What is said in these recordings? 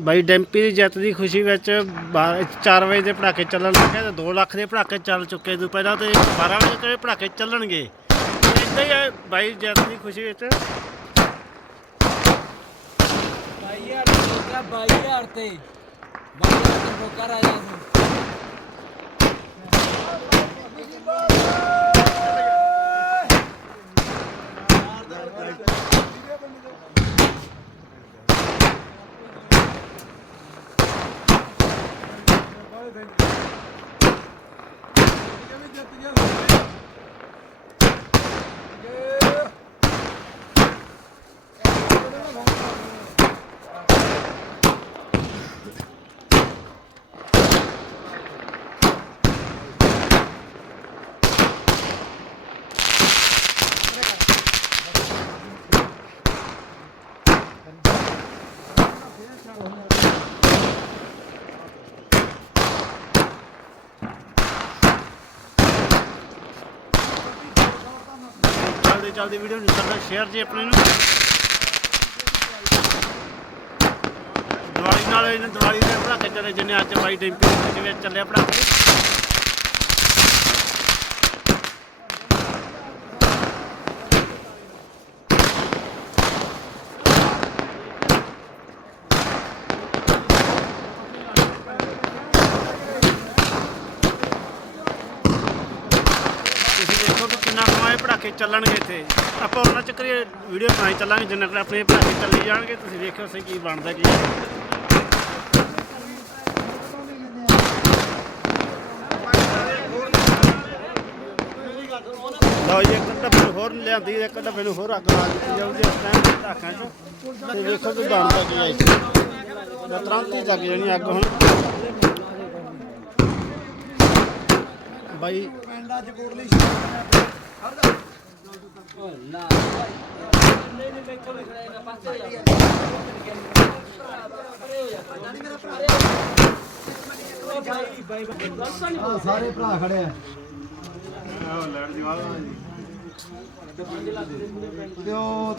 ਬਾਈ ਡੈਂਪੀ ਦੀ ਜਿੱਤ ਦੀ ਖੁਸ਼ੀ ਵਿੱਚ 4 ਵਜੇ ਦੇ ਪੜਾਕੇ ਚੱਲਣ ਲੱਗੇ ਤੇ 2 ਲੱਖ ਦੇ ਪੜਾਕੇ ਚੱਲ ਚੁੱਕੇ ਤੋਂ ਪਹਿਲਾਂ ਤੇ 12 ਵਜੇ ਤੱਕ ਪੜਾਕੇ ਚੱਲਣਗੇ। ਇਦਾਂ ਹੀ ਹੈ ਬਾਈ ਜਿੱਤ ਦੀ ਖੁਸ਼ੀ ਵਿੱਚ। 22000 ਰੁਪਇਆ 22000 ਤੇ। 22000 ਤੇ ਮੌਕਾ ਰਾਜਾ ਸੀ। ਚੱਲਦੇ ਚੱਲਦੇ ਵੀਡੀਓ ਨੂੰ ਕਰਦਾ ਸ਼ੇਅਰ ਜੀ ਆਪਣੇ ਨੂੰ। ਦੀਵਾਲੀ ਨਾਲ ਇਹਨਾਂ ਦੀਵਾਲੀ ਦੇ ਪੜਾਕੇ ਚੱਲੇ ਜਿੰਨੇ ਅੱਜ ਬਾਈ ਡੈਂਪੀ ਦੀ ਵਿੱਚ ਚੱਲੇ ਪੜਾਕੇ ਤੁਸੀਂ ਦੇਖੋ ਕਿ ਕਿੰਨਾ ਕਮਾਏ ਪੜਾਕੇ ਚੱਲਣਗੇ ਇੱਥੇ, ਆਪਾਂ ਉਹਨਾਂ ਚੱਕਰ ਵੀਡੀਓ ਬਣਾਈ ਚੱਲਾਂਗੇ, ਜਿੰਨਾ ਕੁ ਆਪਣੇ ਪੜਾਕੇ ਚੱਲੀ ਜਾਣਗੇ, ਤੁਸੀਂ ਵੇਖਿਓ ਸਹੀ ਕੀ ਬਣਦਾ ਕੀ ਲਓ ਜੀ, ਇੱਕ ਡੱਬੇ ਨੂੰ ਹੋਰ ਲਿਆਂਦੀ, ਇੱਕ ਡੱਬੇ ਨੂੰ ਹੋਰ ਅੱਗ ਲਾ ਦਿੱਤੀ ਜਾਊਗੀ ਇਸ ਟਾਈਮ ਪਟਾਕਿਆਂ 'ਚ। ਤੇ ਵੇਖੋ ਕਿ ਬਣਦਾ ਕੀ ਹੈ ਇੱਥੇ। ਤੁਰੰਤ ਹੀ ਜਗ ਜਾਣੀ ਅੱਗ ਹੁਣ। ਬਾਈ। ਪਿੰਡਾਂ ਲਾ ਨਹੀਂ ਨਹੀਂ ਬੈਠੋ ਬੈਠੋ ਇਹਨਾਂ ਪਾਸੇ ਹੋ ਜਾ ਸਾਰੇ ਭਰਾ ਖੜੇ ਆ। ਤੇ ਉਹ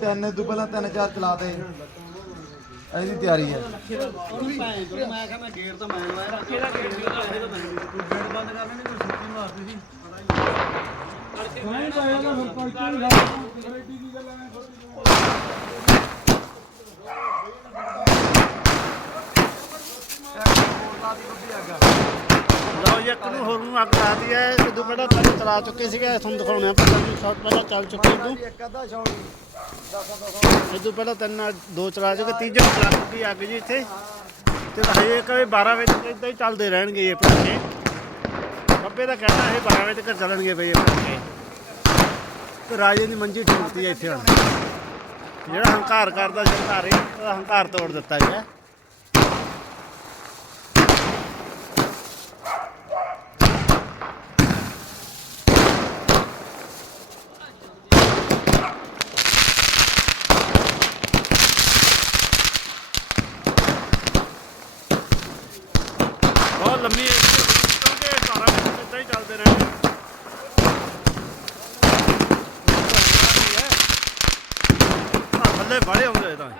ਤਿੰਨ ਤੋਂ ਪਹਿਲਾਂ ਤਿੰਨ ਚਾਰ ਚਲਾਤੇ ਇਹਦੀ ਤਿਆਰੀ ਹੈ ਮੈਂ ਕਹਿੰਦਾ ਗੇਟ ਤਾਂ ਮੈਂ ਲਾਇਆ ਕਿਹੜਾ ਗੇਟ ਸੀ ਉਹਦਾ ਇਹਦਾ ਬੰਦ ਕੋਈ ਗੇਟ ਬੰਦ ਕਰਨੇ ਨੇ ਕੋਈ ਸੁੱਤੀ ਮਾਰਦੀ ਸੀ ਲਓ ਜੀ ਇੱਕ ਨੂੰ ਹੋਰ ਨੂੰ ਅੱਗ ਪਹਿਲਾਂ ਤਿੰਨ ਚਲਾ ਚੁੱਕੇ ਸੀਗੇ ਤੁਹਾਨੂੰ ਦਿਖਾਉਣੇ ਆ ਪਹਿਲਾਂ ਵੀ ਸ਼ਾਟ ਪਹਿਲਾਂ ਚੱਲ ਚੁੱਕੇ ਇਦੋਂ ਇੱਕ ਅੱਧਾ ਸ਼ੌਟ ਇਦੋਂ ਪਹਿਲਾਂ ਤਿੰਨ ਦੋ ਚਲਾ ਚੁੱਕੇ ਤੀਜੇ ਨੂੰ ਚਲਾ ਚੁੱਕੀ ਅੱਗ ਜੀ ਇੱਥੇ। ਤੇ ਹਜੇ ਕਦੇ 12 ਵਜੇ ਤੱਕ ਇਦਾਂ ਹੀ ਚੱਲਦੇ ਰਹਿਣਗੇ ਇਹ ਪਟਾਕੇ। ਬੱਬੇ ਦਾ ਕਹਿਣਾ ਇਹ 12 ਵਜੇ ਤੱਕ ਚੱਲਣਗੇ ਬਈ ਇਹ ਪਟਾਕੇ। ਤੇ ਰਾਜੇ ਦੀ ਮੰਜੀ ਠੁਕਤੀ ਹੈ ਇੱਥੇ ਹੁਣ। ਜਿਹੜਾ ਹੰਕਾਰ ਕਰਦਾ ਸੀ ਹੰਕਾਰੇ ਉਹਦਾ ਹੰਕਾਰ ਤੋੜ ਦਿੱਤਾ ਗਿਆ ਬਹੁਤ ਲੰਮੀ ਹੈ ਕਿਉਂਕਿ ਸਾਰਾ ਦਿਨ ਇਦਾਂ ਹੀ ਚੱਲਦੇ ਰਹਿੰਦੇ ਆ ਥੱਲੇ ਬਾੜੇ ਆਉਂਦੇ ਤਾਂ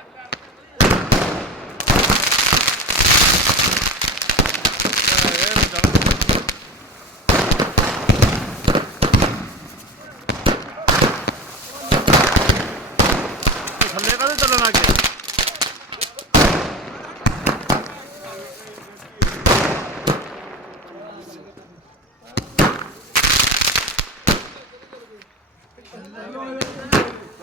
ਥੱਲੇ ਕਦੇ ਚੱਲਣਾ ਅੱਗੇ